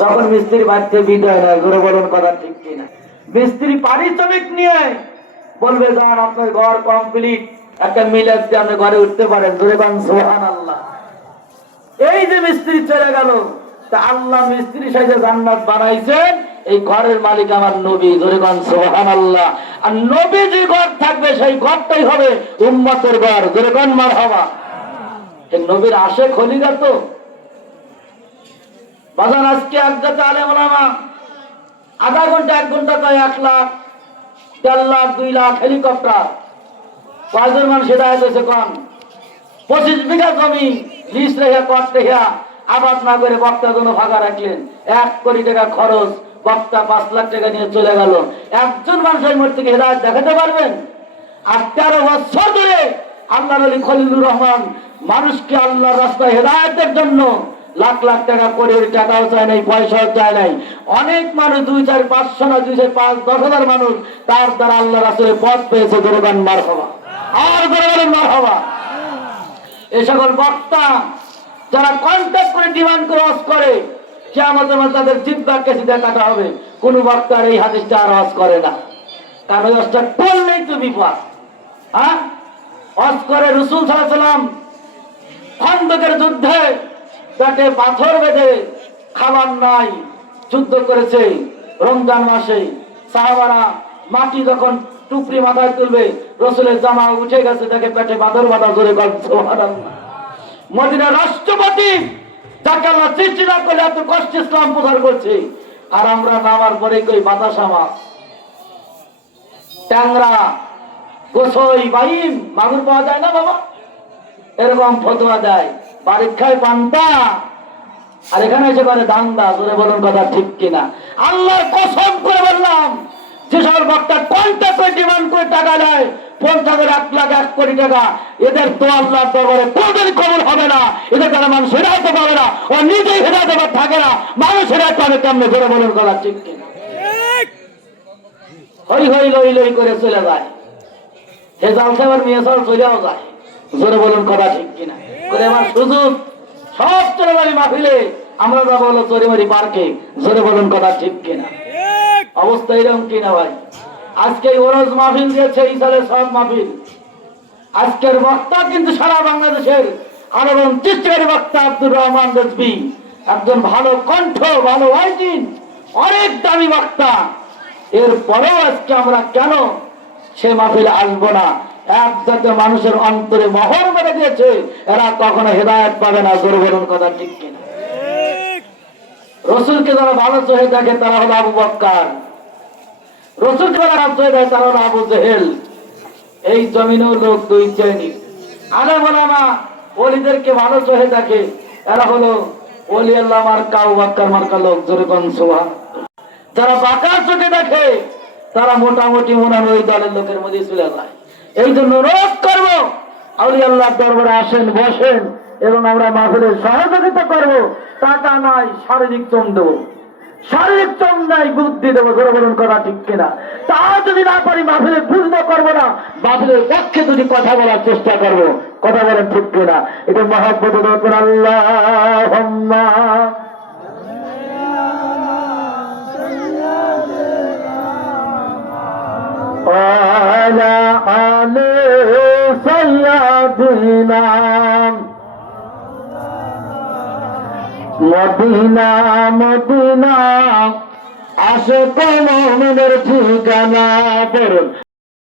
যখন মিস্ত্রি বাড়িতে বিদায় নেয়, ঘুরে বলুন, কথা ঠিক কিনা? মিস্ত্রি পারিশ্রমিক নিয়ে বলবে যান আপনার ঘর কমপ্লিট একটা মিলাদ দিয়ে আপনি ঘরে উঠতে পারেন। ধরে পান সোহান আল্লাহ এই যে মিস্ত্রি চলে গেল, তা আল্লাহ মিস্ত্রি সাথে জান্নাত বানাইছেন এই ঘরের মালিক আমার নবী ধরে পান সোহান আল্লাহ আর নবী যে ঘর থাকবে, সেই ঘরটাই হবে উম্মতের ঘর। ধরে পান মার হওয়া নবীর আশে খলিগা তো। বাজার আজকে এক গাছে আলেম ওলামা আধা ঘণ্টা, এক ঘণ্টা তো এক লাখ, দেড় লাখ, দুই লাখ হেলিকপ্টার। কয়জন মানুষ হেদায়ত হয়েছে কম পঁচিশ বিঘা জমি, লিজ রেখা, কট রেখা আবাদ না করে বক্তা জন্য ফাঁকা রাখলেন। এক কোটি টাকা খরচ, বক্তা পাঁচ লাখ টাকা নিয়ে চলে গেল। একজন মানুষের মধ্যে থেকে হেদায়ত দেখাতে পারবেন? আর তেরো বছর ধরে আল্লাহ আলী খলিলুর রহমান মানুষকে আল্লাহর রাস্তায় হেদায়তের জন্য লাখ লাখ টাকা করে টাকাও চায় নাই, পয়সাও চায় নাই। অনেক মানুষ, দুই চার পাঁচশো না, দুই চার পাঁচ, দশ হাজার মানুষ তার দ্বারা আল্লাহ রাসুলের পথ পেয়েছে দোকান মার হওয়া আর দোকানের মার হওয়া এ সকল বক্তা যারা কন্ট্যাক্ট করে ডিমান্ড করে অস করে সে আমাদের তাদের জিব্বা কেসি কাটা হবে। কোন বক্তার এই হাদিসটা আর অস করে না। কারণ ওই অসটা করলেই তো বিপদ। হ্যাঁ? অস করে রসুল সাল্লাম খন্দকের যুদ্ধে পেটে পাথর বেঁধে খাবার নাই যুদ্ধ করেছে। রমজান মাসে সাহাবারা মাটি যখন টুকরি মাথায় তুলবে, রসুলের জামা উঠে গেছে দেখে পেটে পাথর বাঁধা গল্প মদিনার রাষ্ট্রপতি যাকে আল্লাহ সৃষ্টি না করলে এত কষ্ট ইসলাম প্রচার করছে, আর আমরা নামার পরে কই বাতাস আমার। ট্যাংরা, গোসই বাইম মাগুর পাওয়া যায় না বাবা? এরকম ফতোয়া দেয়। পরীক্ষায় পান্তা। আর এখানে এসে করে দান্দা জোরে বলুন কথা ঠিক কিনা। আল্লাহর কসম করে বললাম যে সকল বক্তা কয়টা করে ডিমান্ড করে টাকা দেয় পঞ্চাশ এক লাখ এক কোটি টাকা। এদের তো আল্লাহর দরবারে কোনদিন খবর হবে না। এদের দ্বারা মানুষ হেরাতে পাবে না। ও নিজেই হেরাতে থাকে না। মানুষ হেরাতে পাবে কেমনে? জোরে বলুন কথা ঠিক কিনা। হই হই লই লই করে চলে যায়। হে জালসাবার মেয়ে সব চলেও যায়। জোরে বলুন কথা ঠিক কিনা। সব আমরা যাব হলো পার্কে। জোরে বলুন কথা ঠিক কিনা? অবস্থা এরকম কিনা ভাই? আজকে ওরজ মাহফিল দিয়েছে সব মাহফিল। আজকের বক্তা কিন্তু সারা বাংলাদেশের চেষ্টাকারী বক্তা আব্দুর রহমান একজন ভালো কণ্ঠ, ভালো ওয়াইজিন অনেক দামি বক্তা। এরপরেও আজকে আমরা কেন সে মাহফিলে আসব না? এক মানুষের অন্তরে মহর মেরে দিয়েছে, এরা কখনো হেদায়ত পাবে না বলুন কথা ঠিক কিনা। রসুলকে যারা ভালো চোখে দেখে, তারা হলো আবু বক্কার। রসুলকে যারা চোখে দেখে, তারা হলো আবু জেহেল। এই জমিনেও লোক দুই শ্রেণি। আলে বলামা অলিদেরকে ভালো চোখে দেখে, এরা হলো অলি আল্লাহ আবু বক্কার মার্কা লোক জোরে কোন সোহা যারা বাঁকা চোখে দেখে, তারা মোটামুটি মনে হয় ওই দলের লোকের মধ্যে চলে যায়। এই জন্য রোধ করব আল্লাহ দরবারে আসেন, বসেন, এবং আমরা মাহফিলের সহযোগিতা করব। টাকা নাই, শারীরিক চম দেবো শারীরিক চম নাই বুদ্ধি দেবো বলুন কথা ঠিক কিনা? তা যদি না পারি, মাহফিলে বুঝতে করব না। মাহফিলের পক্ষে যদি কথা বলার চেষ্টা করব। কথা বলেন ঠিক কিনা? এটা মহাব্বত আল্লাহ আলে সৈয়াদিনা মদিনা মদিনা আসে তো মোহাম্মদের ঠিকানা পড়ুন